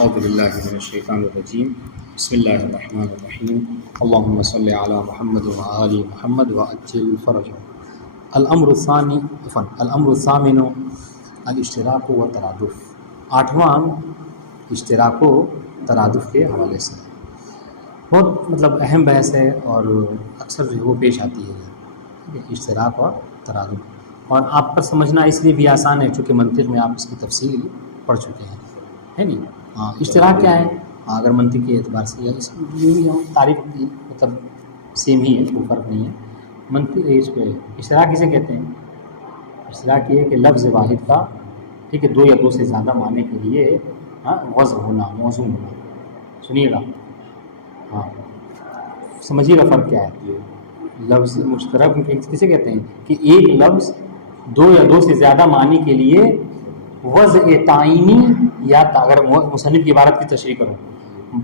اعوذ باللہ من الشیطان الرجیم بسم اللہ الرحمن الرحیم اللہم صلی علی محمد وآل محمد وعجل فرجہ۔ الامر الثامن الاشتراک و ترادف، آٹھواں اشتراک و ترادف کے حوالے سے بہت اہم بحث ہے اور اکثر جو ہے وہ پیش آتی ہے اشتراک اور ترادف، اور آپ پر سمجھنا اس لیے بھی آسان ہے چونکہ منطق میں آپ اس کی تفصیل پڑھ چکے ہیں، ہے نہیں؟ اشتراک کیا ہے؟ اگر منطق کے اعتبار سے یا اس تعریف کی سیم ہی ہے، کوئی فرق نہیں ہے۔ منطق اس پہ اشتراک کسے کہتے ہیں؟ اشتراک یہ ہے کہ لفظ واحد کا ٹھیک ہے دو یا دو سے زیادہ معنی کے لیے وضع ہونا، موضوع ہونا۔ سنیے گا، ہاں سمجھیے گا فرق کیا ہے۔ لفظ مشترک کسے کہتے ہیں کہ ایک لفظ دو یا دو سے زیادہ معنی کے لیے وضع تعینی یا اگر مصنف کی عبارت کی تشریح کروں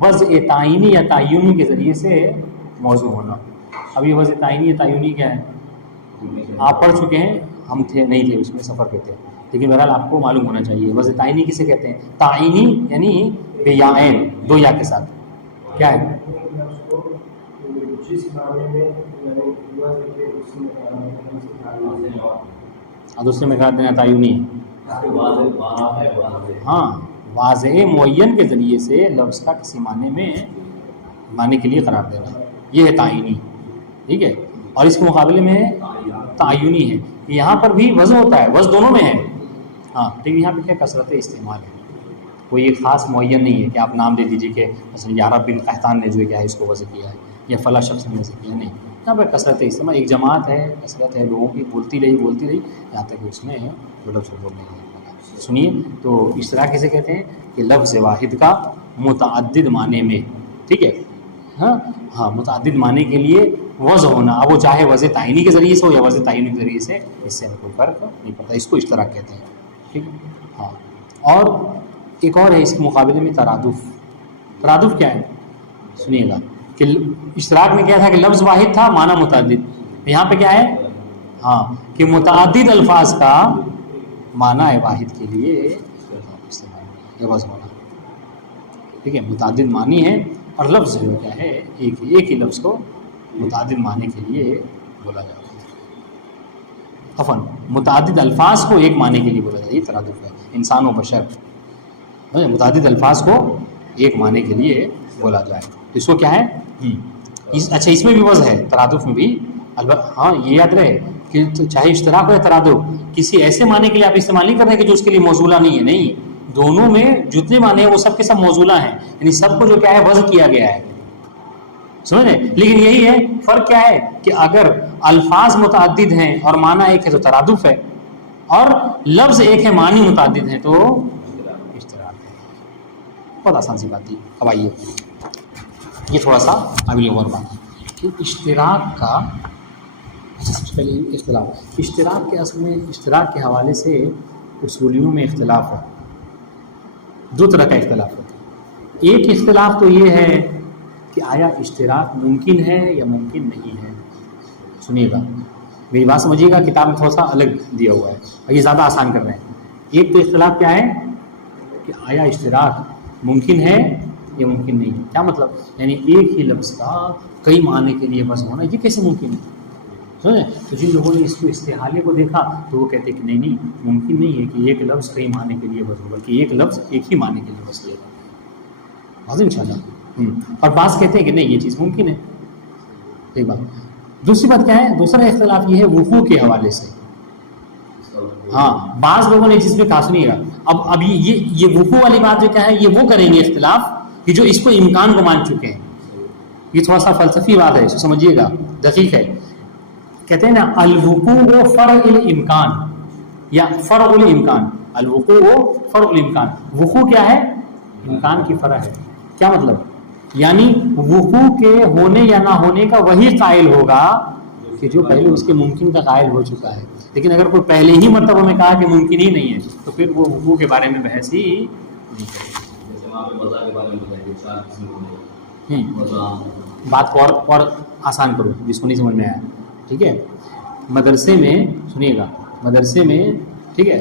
وضع تعینی یا تعینی کے ذریعے سے موضوع ہونا۔ اب یہ وضع تعینی یا تعینی کیا ہے؟ آپ پڑھ چکے ہیں، ہم نہیں تھے اس میں، سفر پہ تھے، لیکن بہرحال آپ کو معلوم ہونا چاہیے۔ وضع تعینی کسے کہتے ہیں؟ تعینی یعنی بے یاءین، دو یا کے ساتھ کیا ہے؟ دوسرے میں کہتے ہیں تعینی، ہاں واضح معین کے ذریعے سے لفظ کا کسی معنی کے لیے قرار دینا، یہ ہے تعینی، ٹھیک ہے۔ اور اس کے مقابلے میں تعینی ہے، یہاں پر بھی وضع ہوتا ہے، وضع دونوں میں ہے، ہاں لیکن یہاں پہ کیا کثرت استعمال ہے، کوئی ایک خاص معین نہیں ہے کہ آپ نام دے دیجیے کہ مثلا یارب بن قحطان نے جو کیا ہے اس کو وضع کیا ہے یا فلاں شخص نے وضع کیا، نہیں، یہاں پہ کثرت استعمال، ایک جماعت ہے، کثرت ہے لوگوں کی، بولتی رہی یہاں تک کہ اس میں لفظ بولنے لگا۔ سنیے تو اشتراک کسے کہتے ہیں کہ لفظ واحد کا متعدد معنی میں، ٹھیک ہے، ہاں متعدد معنی کے لیے وضع ہونا، اب وہ چاہے وضع تعینی کے ذریعے سے ہو یا وضع تعینی کے ذریعے سے، اس سے کوئی فرق نہیں پڑتا، اس کو اشتراک کہتے ہیں، ٹھیک ہے۔ ہاں اور ایک اور ہے اس کے مقابلے میں ترادف۔ ترادف کیا ہے؟ سنیے گا کہ اشتراک میں کیا تھا کہ لفظ واحد تھا، معنی متعدد، یہاں پہ کیا ہے؟ ہاں کہ متعدد الفاظ کا معنی واحد کے لیے عوض ہونا، ٹھیک ہے، متعدد معنی ہے اور لفظ جو کیا ہے ایک ہی لفظ کو متعدد معنی کے لیے بولا جاتا ہے، عفواً متعدد الفاظ کو ایک معنی کے لیے بولا جاتا ہے، یہ ترادف ہے۔ انسان و بشر متعدد الفاظ کو ایک معنی کے لیے بولا جائے تو اس کو کیا ہے؟ اچھا اس میں بھی وضع ہے، ترادف میں بھی، ہاں یہ یاد رہے کہ چاہے اشتراک ہو یا ترادف، کسی ایسے معنی کے لیے آپ استعمال نہیں کر رہے کہ جو اس کے لیے موصولہ نہیں ہے، نہیں، دونوں میں جتنے معنی ہیں وہ سب کے سب موصولہ ہیں، یعنی سب کو جو کیا ہے وضع کیا گیا ہے، سمجھ رہے؟ لیکن یہی ہے فرق کیا ہے کہ اگر الفاظ متعدد ہیں اور معنی ایک ہے تو ترادف ہے، اور لفظ ایک ہے معنی متعدد ہیں تو اشتراک ہے۔ بہت آسان سی بات تھی۔ اب آئیے یہ تھوڑا سا قابل غور بات ہے کہ اشتراک کا اشتراک کے اصل میں اشتراک کے حوالے سے اصولیوں میں اختلاف ہے، دو طرح کا اختلاف ہے۔ ایک اختلاف تو یہ ہے کہ آیا اشتراک ممکن ہے یا ممکن نہیں ہے۔ سنیے گا، میری بات سمجھیے گا، کتاب میں تھوڑا سا الگ دیا ہوا ہے اور یہ زیادہ آسان کر رہے ہیں۔ ایک تو اختلاف کیا ہے کہ آیا اشتراک ممکن ہے یا ممکن نہیں ہے، کیا مطلب؟ یعنی ایک ہی لفظ کا کئی معنی کے لیے وضع ہونا، یہ کیسے ممکن ہے؟ تو جن لوگوں نے اس کو استحالے کو دیکھا تو وہ کہتے ہیں کہ نہیں ممکن نہیں ہے کہ ایک لفظ کئی معنی کے لیے وضع ہو، بلکہ ایک لفظ ایک ہی معنی کے لیے وضع ہوگا، واضح انشاءاللہ۔ اور بعض کہتے ہیں کہ نہیں یہ چیز ممکن ہے، ایک بات۔ دوسری بات کیا ہے؟ دوسرا اختلاف یہ ہے وقوع کے حوالے سے۔ ہاں بعض لوگوں نے جس میں کہا، سنیے گا، اب یہ وقوع والی بات جو کیا ہے یہ وہ کریں گے اختلاف کہ جو اس کو امکان کو مان چکے ہیں۔ یہ تھوڑا سا فلسفی بات ہے، اس کو سمجھیے گا، دقیق ہے۔ کہتے ہیں نا الوقوع فرع الامکان یا فرع الامکان، الوقوع فرع الامکان، وقوع کیا ہے؟ امکان کی فرع ہے۔ کیا مطلب؟ یعنی وقوع کے ہونے یا نہ ہونے کا وہی قائل ہوگا کہ جو پہلے اس کے ممکن کا قائل ہو چکا ہے، لیکن اگر کوئی پہلے ہی مرتبہ میں کہا کہ ممکن ہی نہیں ہے تو پھر وہ وقوع کے بارے میں بحث ہی نہیں کرے گا۔ بات کو اور آسان کرو جس کو نہیں سمجھ میں آیا، ٹھیک ہے۔ مدرسے میں، سنیے گا، مدرسے میں ٹھیک ہے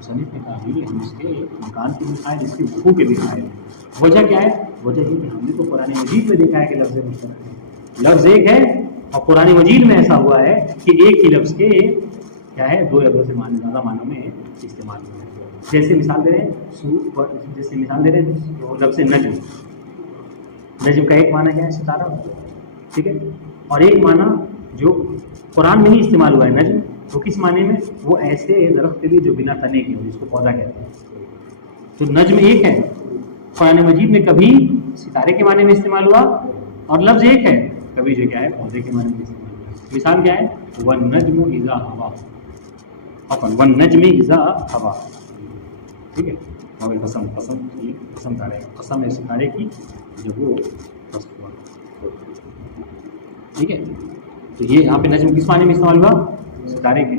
مصنف نے کہا یہ ہم اس کے مکان کے بھی قائل، اس کے وقوع کے بھی قائل ہیں۔ وجہ کیا ہے؟ وجہ یہ کہ ہم نے تو قرآن مجید میں دیکھا ہے کہ لفظ مشترک ہے، لفظ ایک ہے، اور قرآن مجید میں ایسا ہوا ہے کہ ایک ہی لفظ کے کیا ہے 2 یا 2 سے زیادہ معنوں میں استعمال ہوا ہے۔ جیسے مثال دے رہے ہیں، جیسے مثال دے رہے ہیں لفظ نجم، نجم کا ایک معنی کیا ہے؟ ستارہ، ٹھیک ہے، اور ایک معنی جو قرآن میں ہی استعمال ہوا ہے نجم، وہ کس معنی میں؟ وہ ایسے درخت کے لیے جو بنا تنے کے ہو، جس کو پودا کہتے ہیں۔ تو نجم ایک ہے، قرآن مجید میں کبھی ستارے کے معنی میں استعمال ہوا، اور لفظ ایک ہے، کبھی جو کیا ہے پودے کے معنی میں استعمال ہوا۔ مثال کیا ہے؟ وَالنَّجْمُ إِذَا هَوَىٰ، وَالنَّجْمِ إِذَا هَوَىٰ، ٹھیک ہے، اور قسم تارے، قسم ہے ستارے کی جب وہ پست ہوا، ٹھیک ہے۔ تو یہ یہاں پہ نجم کس معنی میں استعمال ہوا؟ ستارے کے،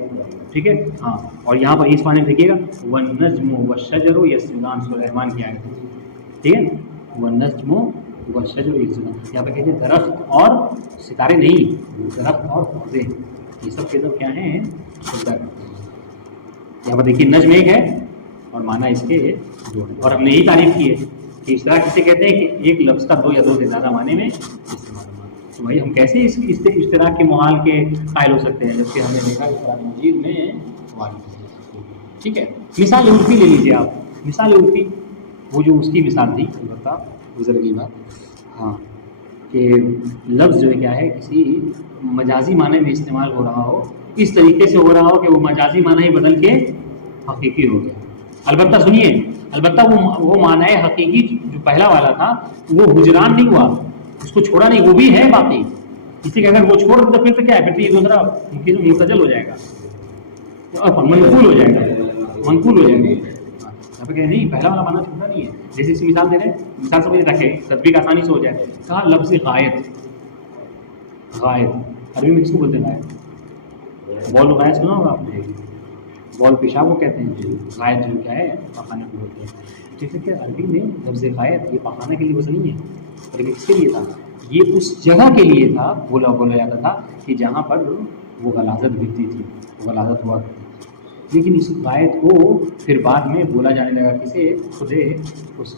ٹھیک ہے، ہاں، اور یہاں پر اس معنی میں دیکھیے گا وَالنَّجْمُ وَالشَّجَرُ يَسْجُدَانِ، سورہ رحمان کی آیت ہے، ٹھیک ہے، وَالنَّجْمُ وَالشَّجَرُ يَسْجُدَانِ، یہاں پہ کہتے ہیں درخت اور ستارے نہیں، درخت اور پودے، یہ سب کے سب کیا ہیں؟ سجدہ کرتے ہیں۔ یہاں پر دیکھیے نجم ایک ہے اور معنی اس کے 2 ہے، اور ہم نے یہی تعریف کی ہے کہ اشتراک کسے کہتے ہیں کہ ایک لفظ کا 2 یا 2 سے زیادہ معنی میں استعمال ہوا۔ تو بھائی ہم کیسے اس اشتراک کے محال کے قائل ہو سکتے ہیں جبکہ ہم نے دیکھا کہ قرآن مجید میں واضح ہے، ٹھیک ہے۔ مثال عرفی لے لیجیے آپ، مثال عرفی وہ جو اس کی مثال تھی، البتہ گزر گئی بات، ہاں، کہ لفظ جو ہے کیا ہے کسی مجازی معنی میں استعمال ہو رہا ہو، اس طریقے سے ہو رہا ہو کہ وہ مجازی معنی ہی بدل کے حقیقی ہو گیا۔ البتہ سنیے، البتہ وہ معنی حقیقی جو پہلا والا تھا وہ ہجران نہیں ہوا، اس کو چھوڑا نہیں، وہ بھی ہے باقی، اسی کہ اگر وہ چھوڑ دے تو پھر کیا ہے، پھر یہ دوسرا منفصل ہو جائے گا، منقول ہو جائے گا، منقول ہو جائے گا۔ یہاں پہ کہ نہیں، پہلا والا معنی چھوٹا نہیں ہے۔ جیسے اس مثال دے رہے ہیں، مثال سمجھ رکھے تطبیق آسانی سے ہو جائے، کہا لفظ غائط، غائط عربی میں کس کو بولتے ہیں؟ غائط، بول غائط سنا ہوگا آپ نے، بول پیشاب کو کہتے ہیں، غائط جو کیا ہے پخانے کو بولتے ہیں، ٹھیک ہے، کہ عربی میں لفظ غائط یہ پخانے کے لیے وزن نہیں ہے، بلکہ کس کے لیے تھا؟ یہ اس جگہ کے لیے تھا، بولا جاتا تھا کہ جہاں پر وہ غلاظت گرتی تھی، غلاظت ہوا کرتی تھی، لیکن اس غائط کو پھر بعد میں بولا جانے لگا کسے؟ خود اس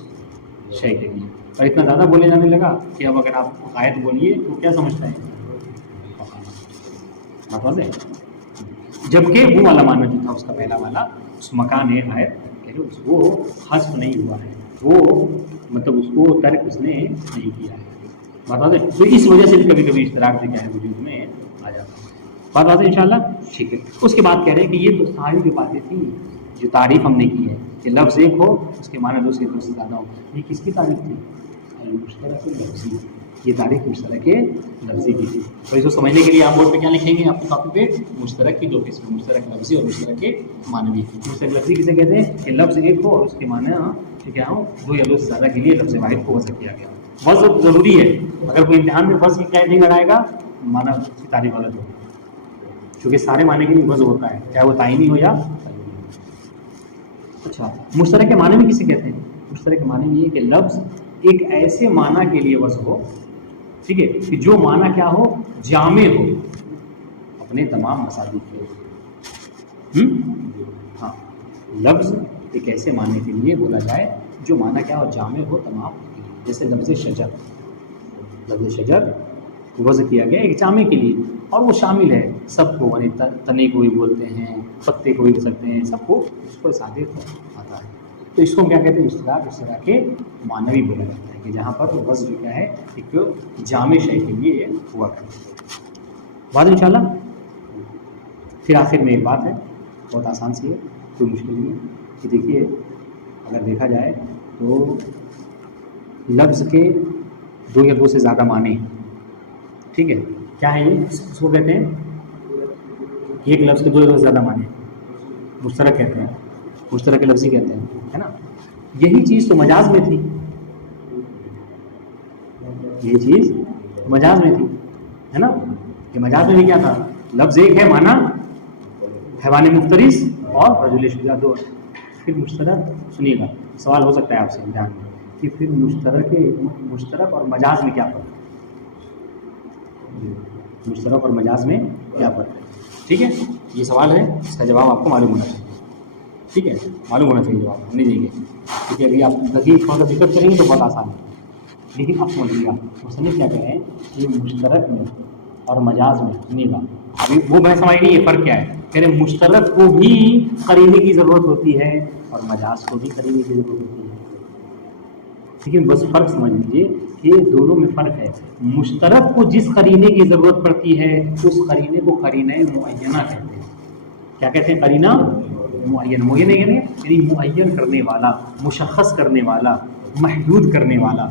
شے کے لیے، اور اتنا زیادہ بولے جانے لگا کہ اب اگر آپ غائط بولیے تو کیا سمجھتا ہے؟ بات واضح ہے۔ جبکہ وہ والا معنی جو تھا اس کا پہلا والا، اس مکان ہے غائط، وہ حذف نہیں ہوا ہے، وہ مطلب اس کو ترک اس نے نہیں کیا ہے، بات واضح ہے۔ تو اس وجہ سے کبھی کبھی اشتراک سے کیا ہے وجود میں آ جاتا ہے، بات واضح انشاءاللہ، ٹھیک ہے۔ اس کے بعد کہہ رہے ہیں کہ یہ تو ساری جو باتیں تھیں جو تعریف ہم نے کی ہے کہ لفظ ایک ہو اس کے معنی 2 سے زیادہ ہو، یہ کس کی تعریف تھی؟ المشترک لفظی، یہ تعریف مشترک لفظی کی تھی۔ اور اس کو سمجھنے کے لیے آپ بورڈ پہ کیا لکھیں گے؟ آپ کی کاپی پہ مشترک کی 2 قسم، مشترک لفظی اور مشترک معنوی۔ مشترک لفظی کسے کہتے ہیں؟ کہ لفظ ایک ہو اور اس کے معنی کیا ہو 2 یا 2 سے زیادہ کے لیے لفظ واحد کو وضع کیا گیا۔ وضع ضروری ہے، اگر کوئی امتحان میں وضع کی قید نہیں لگائے گا معنی اس کی تعریف غلط ہوگی، کیونکہ سارے معنی کے لیے وضع ہوتا ہے، چاہے وہ تعینی ہو یا۔ اچھا، مشترک کے معنی میں کسے کہتے ہیں؟ مشترک کے معنی یہ ہے کہ لفظ ایک ایسے معنی کے لیے وضع ہو، ٹھیک ہے، کہ جو معنی کیا ہو؟ جامع ہو اپنے تمام مصادیق کے۔ ہاں، لفظ ایک ایسے معنی کے لیے بولا جائے جو معنی کیا ہو؟ جامع ہو تمام، جیسے لفظ شجر، لفظ شجر وضع کیا گیا ایک جامع کے لیے، اور وہ شامل ہے سب کو، یعنی تنے کو بھی بولتے ہیں، پتے کو بھی بول سکتے ہیں، سب کو اس کو صادق آتا ہے۔ تو اس کو کیا کہتے ہیں؟ اشتراک، اشتراک کے معنوی بولا جاتا ہے، کہ جہاں پر وضع جو کیا ہے ایک جامع شے کے لیے ہوا کرتا ہے۔ بات انشاءاللہ۔ پھر آخر میں ایک بات ہے بہت آسان سی ہے، کوئی مشکل نہیں ہے، کہ دیکھیے اگر دیکھا جائے تو لفظ کے 2 یا 2 سے زیادہ معنی، ٹھیک ہے، کیا ہے یہ؟ اس کو کہتے ہیں ایک لفظ کے 2 یا 2 سے زیادہ معنی، مشترک کہتے ہیں، مشترک لفظی کہتے ہیں، ہے نا۔ یہی چیز تو مجاز میں تھی، یہی چیز مجاز میں تھی، ہے نا، کہ مجاز میں بھی کیا تھا؟ لفظ ایک ہے، معنی حیوان مفترس اور رجل شجاع 2۔ پھر مشترک، سنیے گا سوال ہو سکتا ہے آپ سے امتحان میں کہ پھر مشترک اور مجاز میں کیا فرق ہے؟ مشترک اور مجاز میں کیا فرق ہے؟ ٹھیک ہے، یہ سوال ہے، اس کا جواب آپ کو معلوم ہونا چاہیے۔ ٹھیک ہے، معلوم ہونا چاہیے جواب، ہم نہیں دیں گے، ٹھیک ہے. ابھی آپ لطیف تھوڑا سا ذکر کریں گے تو بہت آسان ہے. لیکن آپ سمجھیے گا مصنف کیا کہہ رہے ہیں، یہ مشترک میں اور مجاز میں سنیے گا. ابھی وہ بحث ہماری نہیں ہے، فرق کیا ہے. کہہ رہے مشترک کو بھی قرینے کی ضرورت ہوتی ہے اور مجاز کو بھی قرینے کی ضرورت ہوتی ہے. لیکن بس فرق سمجھ لیجیے کہ دونوں میں فرق ہے. مشترک کو جس قرینے کی ضرورت پڑتی ہے اس قرینے کو قرینہ معینہ کہتے ہیں. کیا کہتے ہیں؟ قرینہ معین. معین یعنی معین کرنے والا، مشخص کرنے والا، محدود کرنے والا.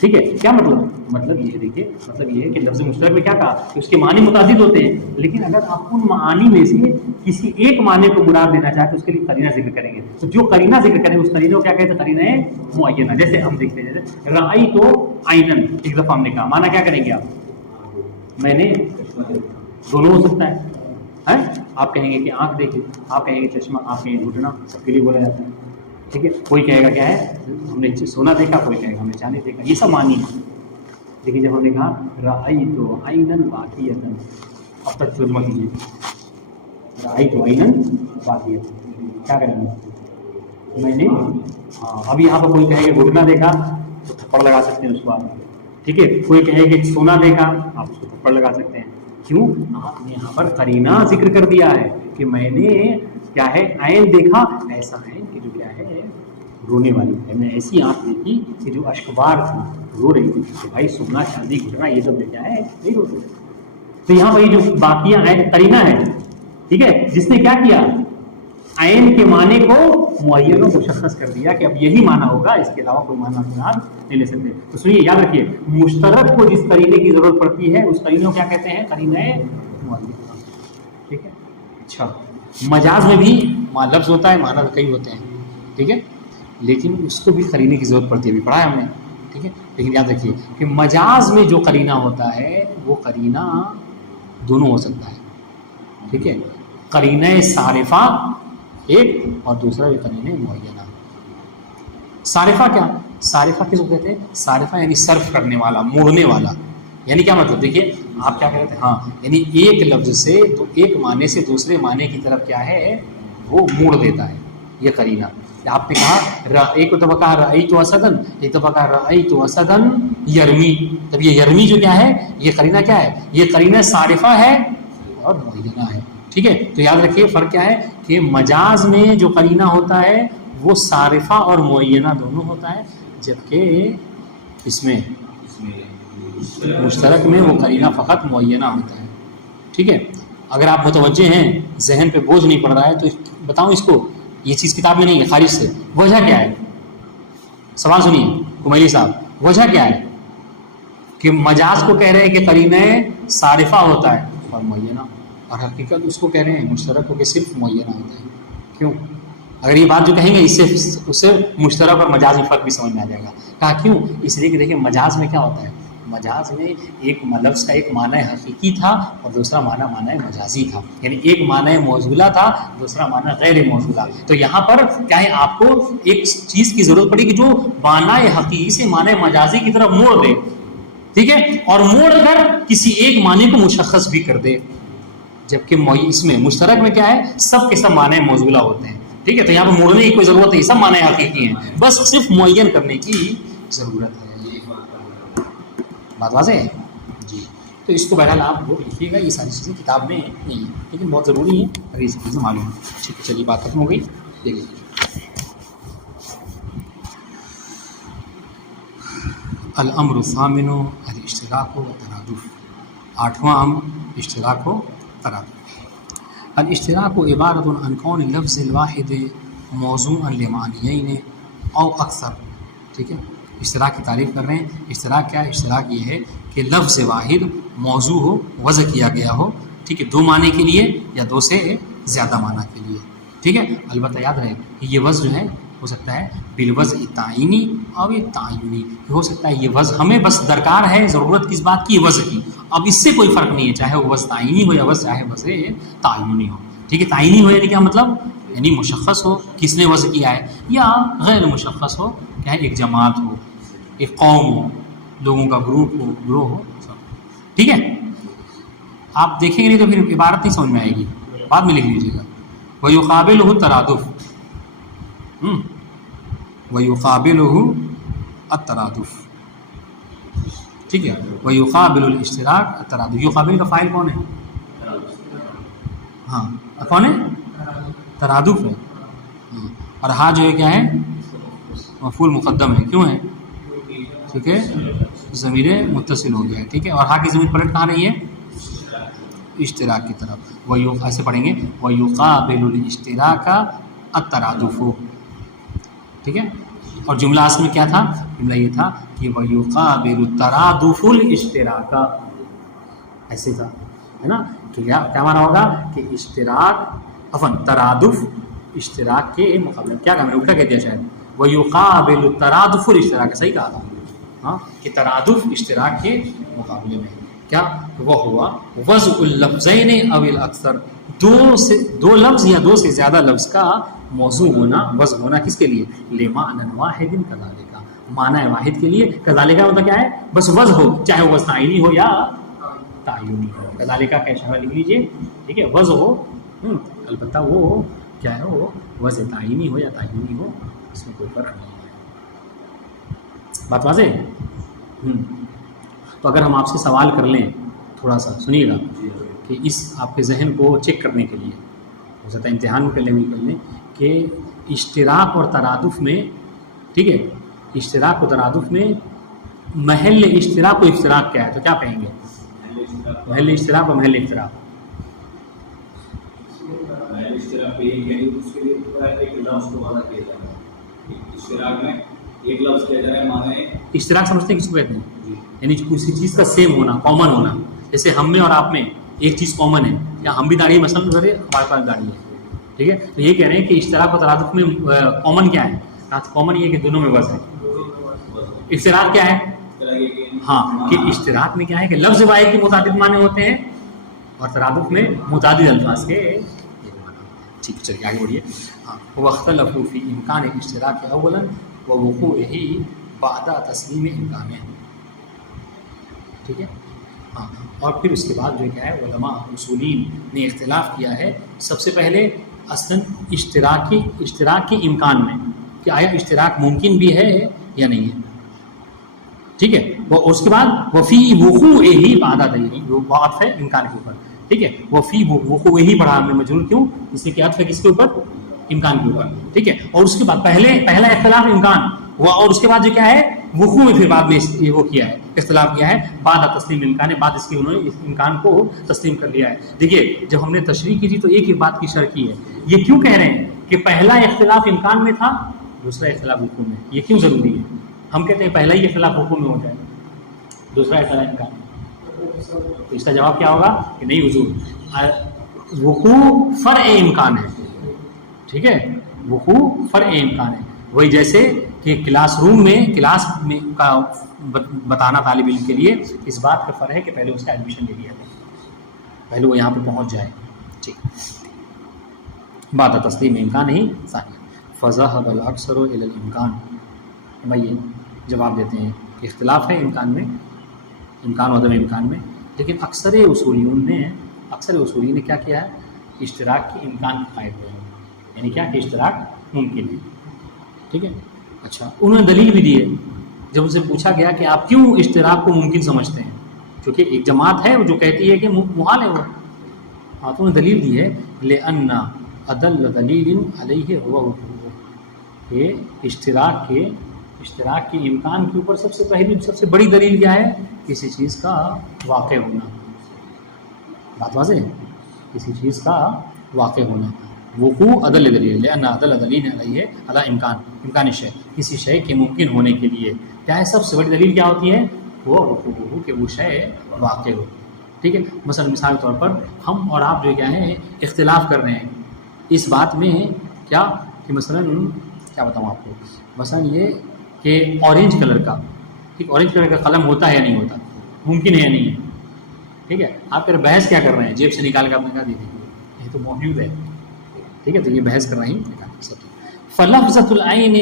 ٹھیک ہے، کیا مطلب؟ مطلب یہ دیکھیے، مطلب یہ ہے کہ لفظ مشترک میں کیا کہا کہ اس کے معنی متعدد ہوتے ہیں، لیکن اگر آپ ان معانی میں سے کسی ایک معنی کو مراد دینا چاہتے تو اس کے لیے قرینہ ذکر کریں گے. تو جو قرینہ ذکر کریں اس قرینہ کو کیا کہتے ہیں؟ قرینہ معینہ. جیسے ہم دیکھتے ہیں، جیسے رأیت عینن، ایک دفعہ ہم نے کہا، معنی کیا کریں گے آپ؟ میں نے، دونوں ہو سکتا ہے. آپ کہیں گے کہ آنکھ دیکھیں، آپ کہیں گے چشمہ، آپ کہیں گے گھٹنا، سب کے لیے بولا جاتا ہے. ٹھیک ہے، کوئی کہے گا کیا ہے ہم نے سونا دیکھا، کوئی کہے گا ہم نے چاندی دیکھا، یہ سب معنی ہے. لیکن جب ہم نے کہا رأیت عینن باقیۃ، اب تک ترجمہ کیجیے. رأیت عینن باقیۃ کیا کریں گے؟ میں نے، اب یہاں پر کوئی کہے گا گھٹنا دیکھا تو تھپڑ لگا سکتے ہیں اس کو آپ. ٹھیک ہے، کوئی کہے کہ سونا دیکھا، آپ اس کو تھپڑ لگا سکتے ہیں. کیوں؟ آپ نے یہاں پر قرینہ ذکر کر دیا ہے کہ میں نے کیا ہے عین دیکھا، ایسا عین کہ جو کیا ہے رونے والی ہے. میں ایسی آنکھ دیکھی کہ جو اشکبار تھی، رو رہی تھی کہ بھائی سونا چاندی گھٹنا یہ سب کیا ہے نہیں رو رہی. تو یہاں پر یہ جو باقیہ قرینہ ہے، ٹھیک ہے، جس نے کیا کیا، عین کے معنی کو معین و مشخص کر دیا کہ اب یہی معنی ہوگا، اس کے علاوہ کوئی معنی آپ نہیں لے سکتے. تو سنیے، یاد رکھیے، مشترک کو جس قرینے کی ضرورت پڑتی ہے اس قرینے کو کیا کہتے ہیں؟ قرینہ معین. ٹھیک ہے. اچھا، مجاز میں بھی لفظ ہوتا ہے، معنی کئی ہوتے ہیں. ٹھیک ہے، لیکن اس کو بھی قرینے کی ضرورت پڑتی ہے، ابھی پڑھا ہے ہم نے. ٹھیک ہے، لیکن یاد رکھیے کہ مجاز میں جو قرینہ ہوتا ہے وہ قرینہ دونوں ہو سکتا ہے. ٹھیک ہے، قرینہ صارفہ ایک اور دوسرا بھی قرینہ معینہ. صارفہ کیا؟ صارفہ کس کو کہتے ہیں؟ صارفہ یعنی صرف کرنے والا، موڑنے والا. یعنی کیا مطلب؟ دیکھیے آپ کیا کہتے ہیں، ہاں یعنی ایک لفظ سے تو ایک معنی سے دوسرے معنی کی طرف کیا ہے وہ موڑ دیتا ہے. یہ قرینہ. آپ نے کہا ایک دفعہ کہا رأیت اسدن، ایک دفعہ کہا رأیت اسدن یرمی. تب یہ یرمی جو کیا ہے، یہ قرینہ کیا ہے؟ یہ قرینہ صارفہ ہے اور معینہ ہے. ٹھیک ہے، تو یاد رکھیے فرق کیا ہے کہ مجاز میں جو قرینہ ہوتا ہے وہ صارفہ اور معینہ دونوں ہوتا ہے، جبکہ اس میں مشترک میں وہ قرینہ فقط معینہ ہوتا ہے. ٹھیک ہے، اگر آپ متوجہ ہیں، ذہن پہ بوجھ نہیں پڑ رہا ہے تو بتاؤں اس کو، یہ چیز کتاب میں نہیں ہے، خارج سے. وجہ کیا ہے؟ سوال سنیے کمیلی صاحب، وجہ کیا ہے کہ مجاز کو کہہ رہے ہیں کہ قرینہ صارفہ ہوتا ہے اور معینہ، اور حقیقت اس کو کہہ رہے ہیں مشترک کو کہ صرف معینہ ہوتا ہے. کیوں؟ اگر یہ بات جو کہیں گے اس سے مشترک اور مجاز میں فرق بھی سمجھ میں آ جائے گا. کہا کیوں؟ اس لیے کہ دیکھیں مجاز میں کیا ہوتا ہے، مجاز میں ایک لفظ کا ایک معنی حقیقی تھا اور دوسرا معنی مجازی تھا. یعنی ایک معنی موصولہ تھا، دوسرا معنی غیر موصولہ. تو یہاں پر کیا ہے، آپ کو ایک چیز کی ضرورت پڑی کہ جو معنی حقیقی سے معنی مجازی کی طرف موڑ دے. ٹھیک ہے، اور موڑ کر کسی ایک معنی کو مشخص بھی کر دے. جبکہ اس میں مشترک میں کیا ہے، سب کے سب معنی موصولہ ہوتے ہیں. ٹھیک ہے، تو یہاں پہ موڑنے کی کوئی ضرورت نہیں، سب معنی حقیقی ہیں، بس صرف معین کرنے کی ضرورت ہے. بات واضح ہے جی. تو اس کو بہرحال آپ وہ لکھیے گا، یہ ساری چیزیں کتاب میں نہیں ہیں لیکن بہت ضروری ہیں اگر اس چیزیں معلوم ہے. ٹھیک ہے، چلیے بات ختم ہو گئی. دیکھ لیجیے الامر الثامن الاشتراک و ترادف. 8واں امر اشتراک و ترادف. الاشتراک عبارت عن کون لفظ الواحد موضوعا لمعنیین او اکثر. ٹھیک ہے، اشتراک کی تعریف کر رہے ہیں. اشتراک کیا ہے؟ اشتراک یہ ہے کہ لفظ واحد موضوع ہو، وضع کیا گیا ہو. ٹھیک ہے، دو معنی کے لیے یا دو سے زیادہ معنی کے لیے. ٹھیک ہے، البتہ یاد رہے کہ یہ وضع جو ہے ہو سکتا ہے بالوضع تعینی اور تعینی. ہو سکتا ہے یہ وضع ہمیں بس درکار ہے، ضرورت کس بات کی؟ وضع کی. اب اس سے کوئی فرق نہیں ہے چاہے وہ وضع تعینی ہو یا وضع چاہے وضع تعینی ہو. ٹھیک ہے، تعینی ہو یعنی کیا مطلب؟ یعنی مشخص ہو کس نے وضع کیا ہے، یا غیر مشخص ہو کیا ہے ایک جماعت ہو، ایک قوم ہو، لوگوں کا گروپ ہو، گروہ ہو سب. ٹھیک ہے، آپ دیکھیں گے نہیں تو پھر عبارت نہیں سمجھ میں آئے گی، بعد میں لکھ لیجیے گا. وَيُقَابِلُهُ التَّرَادُفُ، وَيُقَابِلُهُ التَّرَادُفُ، ٹھیک ہے. وَيُقَابِلُ الاشتراک الترادف، یقابل کا فاعل کون ہے؟ ہاں کون ہے؟ ترادف ہے. اور ہاں جو ہے کیا ہے؟ مفعول مقدم ہے. کیوں ہے؟ ٹھیک ہے، ضمیر متصل ہو گیا ہے. ٹھیک ہے، اور ہاں کی ضمیر پلٹ کہاں رہی ہے؟ اشتراک کی طرف. ایسے پڑھیں گے وَيُقَابِلُ الاشتراک الترادف. ٹھیک ہے، اور جملہ اصل میں کیا تھا؟ جملہ یہ تھا کہ وَيُقَابِلُ الترادف الاشتراک، ایسے تھا ہے نا. کہ کیا مانا ہوگا کہ اشتراک ترادف اشتراک کے مقابلے. کیا کہا میں نے؟ الٹا کہہ دیا شاید. وَيُقَابِلُ الترادف الاشتراک، صحیح کہا تھا ہاں، کہ ترادف اشتراک کے مقابلے میں کیا وہ ہوا وضع اللفظین او الاکثر، دو لفظ یا دو سے زیادہ لفظ کا موضوع ہونا، وضع ہونا کس کے لیے؟ لمعنى واحد کذالک، معنی واحد کے لیے. کذالک مطلب کیا ہے؟ بس وضع ہو، چاہے وہ تعینی ہو یا تعینی ہو. کذالک کا اشارہ لکھ لیجئے. ٹھیک ہے، وضع ہو البتہ وہ کیا ہے؟ وہ وضع تعینی ہو یا تعینی ہو، اس میں کوئی فرق نہیں ہے. بات واضح ہے؟ تو اگر ہم آپ سے سوال کر لیں، تھوڑا سا سنیے گا، کہ اس آپ کے ذہن کو چیک کرنے کے لیے ہو سکتا ہے امتحان میں کر لیں کہ اشتراک اور ترادف میں، ٹھیک ہے، اشتراک و ترادف میں محل اشتراک و افتراق کیا ہے؟ تو کیا کہیں گے؟ محل اشتراک و محل افتراق. اشتراک سمجھتے ہیں کس کو کہتے ہیں؟ یعنی کسی چیز کا سیم ہونا، کامن ہونا. جیسے ہم میں اور آپ میں ایک چیز کامن ہے، یا ہم بھی داڑھی مثلاً ہمارے پاس داڑھی ہے. ٹھیک ہے، تو یہ کہہ رہے ہیں کہ اشتراک و ترادف میں کامن کیا ہے؟ کامن یہ کہ دونوں میں وضع ہے. افتراق کیا ہے؟ ہاں، کہ اشتراک میں کیا ہے کہ لفظ واحد کے متعدد معنی ہوتے ہیں، اور ترادف میں متعدد الفاظ کے. ٹھیک ہے، چلیے آگے بڑھیے. ہاں، واختلفوا فی امکان الاشتراک اولا ووقوعہ بعد تسلیم امکانہ. ٹھیک ہے، ہاں، اور پھر اس کے بعد جو کیا ہے علماء اصولین نے اختلاف کیا ہے. سب سے پہلے اصلاً اشتراک کے امکان میں، کہ آیا اشتراک ممکن بھی ہے یا نہیں ہے. ٹھیک ہے، وہ اس کے بعد وفی وقوعہ بعد دلیل، وہ عطف ہے امکان کے اوپر. ٹھیک ہے، وفی وقوعہ پڑھا ہم نے مجرور کیوں؟ اس لیے کہ عطف ہے کس کے اوپر؟ امکان کے اوپر. ٹھیک ہے، اور اس کے بعد پہلا اختلاف امکان ہوا، اور اس کے بعد جو کیا ہے وقوع میں پھر بعد میں وہ کیا ہے اختلاف کیا ہے بعد تسلیم امکان، بعد اس کے انہوں نے اس امکان کو تسلیم کر لیا ہے. دیکھیے جب ہم نے تشریح کی تھی تو ایک ہی بات کی شرح کی ہے. یہ کیوں کہہ رہے ہیں کہ پہلا اختلاف امکان میں تھا، دوسرا اختلاف حکم میں؟ یہ کیوں ضروری ہے؟ ہم کہتے ہیں پہلا ہی اختلاف حکم میں ہو جائے، دوسرا اختلاف امکان. تو اس کا جواب کیا ہوگا کہ نہیں حضور، وقوع فرع امکان ہے. ٹھیک ہے، وقوع فرع امکان ہے. وہی جیسے کہ کلاس میں کا بتانا طالب علم کے لیے اس بات کا فرق ہے کہ پہلے اس کا ایڈمیشن لے لیا جائے، پہلے وہ یہاں پہ پہنچ جائے. ٹھیک، بات تسلیم امکان ہی ثانیہ. فذهب الاکثر الى الامکان. بھائی جواب دیتے ہیں کہ اختلاف ہے امکان میں، امکان و عدم امکان میں، لیکن اکثر اصولیوں نے کیا کیا ہے؟ اشتراک کے امکان کے قائل ہوئے ہیں، یعنی کیا کہ اشتراک ممکن ہے. ٹھیک ہے، اچھا انہوں نے دلیل بھی دی ہے. جب ان سے پوچھا گیا کہ آپ کیوں اشتراک کو ممکن سمجھتے ہیں، کیونکہ ایک جماعت ہے جو کہتی ہے کہ محال ہے وہ. ہاں، تو انہوں نے دلیل دی ہے لأن ادل دلیل علیہ هو وقوعہ، کہ اشتراک کے امکان کے اوپر سب سے بڑی دلیل کیا ہے؟ کسی چیز کا واقع ہونا. بات واضح ہے؟ کسی چیز کا واقع ہونا. وقوع عدل دلیل، لأن عدل دلیل علیہ علی امکان شے، کسی شے کے ممکن ہونے کے لیے کیا ہے سب سے بڑی دلیل کیا ہوتی ہے؟ وہ وقوع، کہ وہ شے واقع ہو. ٹھیک ہے، مثلا مثال کے طور پر ہم اور آپ جو کیا ہیں اختلاف کر رہے ہیں اس بات میں کیا کہ مثلا کیا بتاؤں آپ کو، مثلا یہ کہ اورنج کلر کا قلم ہوتا ہے یا نہیں ہوتا، ممکن ہے یا نہیں ہے. ٹھیک ہے، آپ کہہ رہے بحث کیا کر رہے ہیں، جیب سے نکال کے آپ نے کہا دے دیجیے، یہ تو موجود ہے. ٹھیک ہے، تو یہ بحث کر رہے ہیں. فلفظۃ العین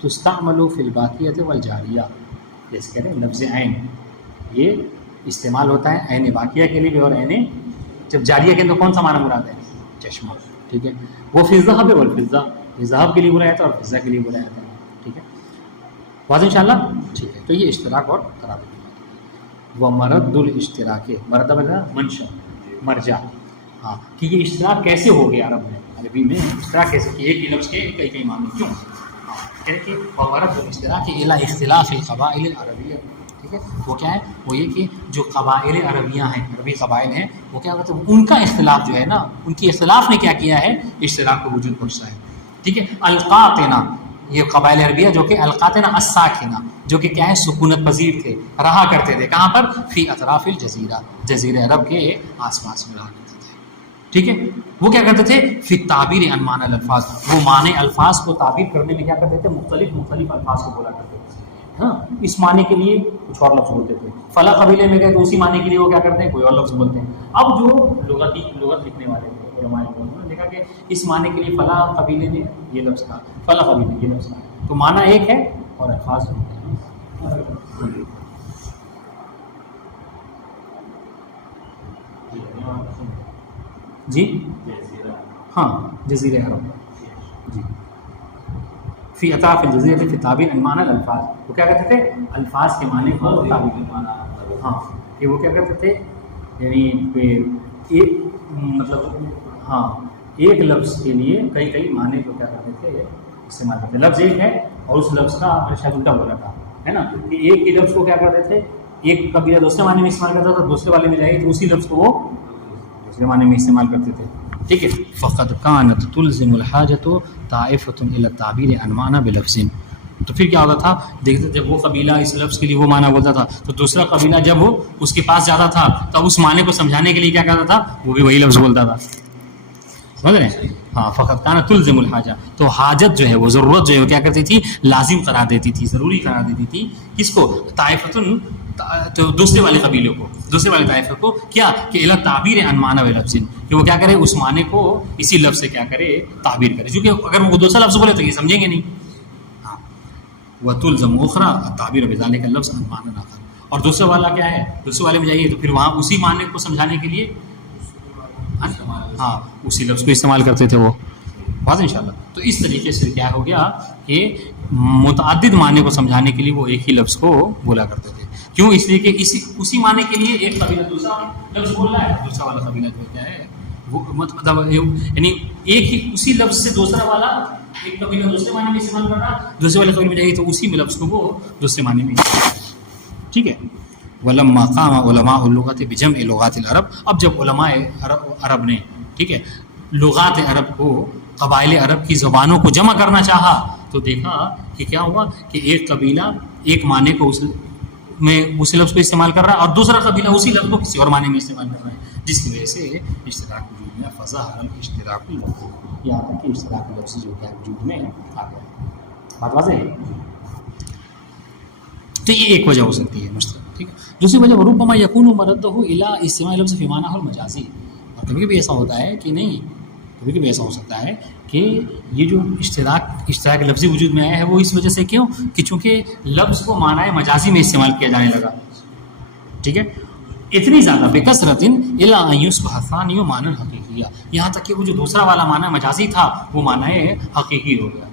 تستعمل فی الباقیۃ والجاریہ، جیسے کہہ رہے ہیں لفظ عین یہ استعمال ہوتا ہے عین باقیہ کے لیے بھی، اور عین جب جاریہ کے اندر کون سا معنی مراد ہے؟ چشمہ. ٹھیک ہے. وہ فی الذهب والفضہ، یہ ذهب کے لیے بولا جاتا ہے اور فضہ کے لیے بولا جاتا ہے. ٹھیک ہے، واضح ان شاء اللہ. ٹھیک ہے، تو یہ اشتراک اور قرابت. وہ مرد الاشتراک، مرد منشا، مرجع. ہاں کہ یہ اشتراک کیسے ہو گیا عرب میں، عربی میں اشتراک کیسے کہ ایک ہی لفظ کے کئی کئی معنی کیوں. کہتے کہ ومرد الاشتراک الی اختلاف القبائل العربیہ. ٹھیک ہے، وہ کیا ہے، وہ یہ کہ جو قبائل عربیہ ہیں، عربی قبائل ہیں، وہ کیا کہتے ہیں، ان کا اختلاف جو ہے نا، ان کی اختلاف نے کیا کیا ہے، اشتراک کو وجود بخشا ہے. ٹھیک ہے، القاطنہ، یہ قبائل عربیہ جو کہ القاطنہ الساکنہ، جو کہ کیا ہے، سکونت پذیر تھے، رہا کرتے تھے کہاں پر، فی اطراف الجزیرہ، جزیرہ عرب کے آس پاس میں رہا کرتے تھے. ٹھیک ہے، وہ کیا کرتے تھے، فی تعبیر عن معنی الالفاظ، وہ معنی الفاظ کو تعبیر کرنے میں کیا کرتے تھے، مختلف الفاظ کو بولا کرتے تھے. ہاں، اس معنی کے لیے کچھ اور لفظ بولتے تھے، فلاں قبیلے میں گئے تو اسی معنی کے لیے وہ کیا کرتے ہیں، کوئی اور لفظ بولتے ہیں. اب جو لغت لکھنے والے تھے علماء کرام نے دیکھا کہ اس معنی کے لیے فلاں قبیلے نے یہ لفظ کہا، فلاں قبیلے نے یہ لفظ کہا، تو معنی ایک ہے اور الفاظ ہوتے ہیں. جی ہاں، جزیرہ عرب. جی، فی اطراف الجزیرہ فی تعبیر عن معنی الالفاظ، وہ کیا کہتے تھے، الفاظ کے معنی کو تعبیر کرنا. ہاں، کہ وہ کیا کرتے تھے، یعنی ایک مطلب ہاں ایک لفظ کے لیے کئی کئی معنی کو کیا کرتے تھے، استعمال کرتے. لفظ ایک ہے اور اس لفظ کا شاید الٹا بولا تھا، ہے نا، کہ ایک ہی لفظ کو کیا کرتے تھے، ایک قبیلہ دوسرے معنی میں استعمال کرتا تھا، دوسرے والے میں جائے تو اسی لفظ کو وہ دوسرے معنی میں استعمال کرتے تھے. ٹھیک ہے، فقد کانت تلزم الحاجۃ طائفۃ الی التعبیر عن معنی بلفظ. تو پھر کیا ہوتا تھا، دیکھتے جب وہ قبیلہ اس لفظ کے لیے وہ معنی بولتا تھا تو دوسرا قبیلہ جب وہ اس کے پاس جاتا تھا تو اس معنی کو سمجھانے کے لیے کیا کرتا تھا، وہ بھی وہی لفظ بولتا تھا. سمجھ رہے ہیں؟ ہاں، فقط کانت تلزم الحاجہ، تو حاجت جو ہے، وہ ضرورت جو ہے، وہ کیا کرتی تھی، لازم قرار دیتی تھی، ضروری قرار دیتی تھی. کس کو، طائفتن، تو دوسرے والے قبیلوں کو، دوسرے والے طائفہ کو، کیا کہ الی تعبیر عن معنی بلفظ، کہ وہ کیا کرے، اس معنی کو اسی لفظ سے کیا کرے، تعبیر کرے. کیونکہ اگر وہ دوسرا لفظ بولے تو یہ سمجھیں گے نہیں. ہاں، وتلزم اخرى التعبیر بذلك اللفظ عن معنی آخر. اور دوسرا والا کیا ہے، دوسرے والے میں جائیے تو پھر وہاں اسی معنی کو سمجھانے کے لیے ہاں اسی لفظ کو استعمال کرتے تھے وہ. بات ان شاء اللہ. تو اس طریقے سے کیا ہو گیا کہ متعدد معنی کو سمجھانے کے لیے وہ ایک ہی لفظ کو بولا کرتے تھے. کیوں، اس لیے کہ اسی معنی کے لیے ایک قبیلہ دوسرا لفظ بول رہا ہے، دوسرا والا قبیلہ جو کیا ہے وہ مطلب یعنی ایک ہی اسی لفظ سے دوسرا والا ایک قبیلہ دوسرے معنی میں استعمال کر رہا، دوسرے والے قبیلے میں جائے تو اسی میں لفظ کو وہ دوسرے معنی میں استعمال. ٹھیک ہے. ولما قام علماء اللغت بجمع لغات العرب، اب جب علماء عرب نے، ٹھیک ہے، لغات عرب کو، قبائل عرب کی زبانوں کو جمع کرنا چاہا تو دیکھا کہ کیا ہوا کہ ایک قبیلہ ایک معنی کو اسی لفظ کو استعمال کر رہا ہے اور دوسرا قبیلہ اسی لفظ کو کسی اور معنی میں استعمال کر رہا ہے، جس کی وجہ سے اشتراک وجود میں فظہر الاشتراک، یہاں تک کہ اشتراک لفظی جو ہے وجود میں آ گیا. بات واضح ہے. تو یہ ایک وجہ ہو سکتی ہے مشترک. ٹھیک ہے. دوسری وجہ وربما یکون مردہ الی استعمال لفظ فی معنیہ المجازی. اور کبھی کبھی ایسا ہوتا ہے کہ نہیں، کبھی کبھی ایسا ہو سکتا ہے کہ یہ جو اشتراک لفظی وجود میں آیا ہے وہ اس وجہ سے کیوں کہ چونکہ لفظ کو معنی مجازی میں استعمال کیا جانے لگا. ٹھیک ہے، اتنی زیادہ بکثرت الی ان یصبح ثانی معنی حقیقیہ، یہاں تک کہ وہ جو دوسرا والا معنی مجازی تھا وہ معنی حقیقی ہو گیا.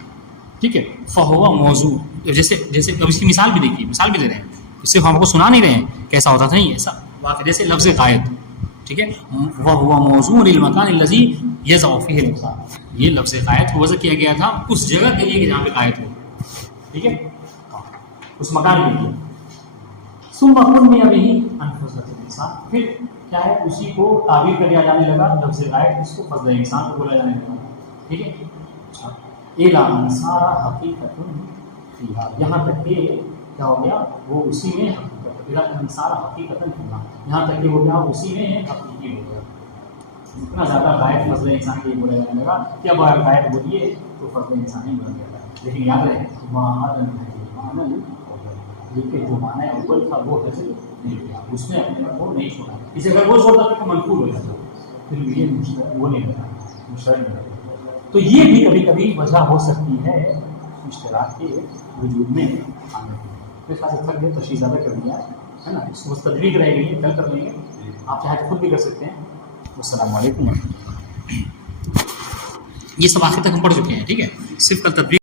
ٹھیک ہے، فہو موضوع، جیسے اب اس کی مثال بھی دیکھیے، مثال بھی دے رہے ہیں، صرف ہم کو سنا نہیں رہے ہیں کیسا ہوتا تھا، نہیں ایسا واقع. جیسے لفظ قائد، ٹھیک ہے، وہ موضوع للمکان الذی یضع فیہ الانسان، یہ لفظ قائد کو وضع کیا گیا تھا اس جگہ کے لیے کہ جہاں پہ قائد ہو. ٹھیک ہے، اس مکان کے لیے. ثم سمي به انفذ الانسان، پھر کیا ہے اسی کو تعبیر کر دیا جانے لگا لفظ قائد، اس کو فضل انسان کو بولا جانے لگا. ٹھیک ہے، الی ان صار حقیقت فیہا، یہاں تک کہ کیا ہو گیا وہ اسی میں حقیقت، الی ان صار حقیقتا فیہا، یہاں تک کہ وہ کیا اسی میں حقیقی ہو گیا. اتنا زیادہ قائد فضل انسان کے لیے بولا جانے لگا کہ اب اگر قائد بولیے تو فضل انسان ہی بن گیا. لیکن یاد رہے لیکن جو معنی اول تھا وہ حاصل نہیں کیا، اس نے اپنے کو نہیں چھوڑا. اسے اگر وہ چھوڑتا تو منقول ہو جاتا، پھر یہ وہ نہیں رہتا، مشترک نہیں رہتا. تو یہ بھی کبھی کبھی وجہ ہو سکتی ہے اشتراک کے وجود میں آنے کی. میرے خیال سے تھک گئے، تشریح زیادہ کر دیا ہے نا، اس کو تدریج رہے گی، کل کر لیں گے. آپ چاہے خود بھی کر سکتے ہیں. السلام علیکم ورحمۃ اللہ. یہ سب آخر تک ہم پڑھ چکے ہیں، ٹھیک ہے، صرف کل تدبیر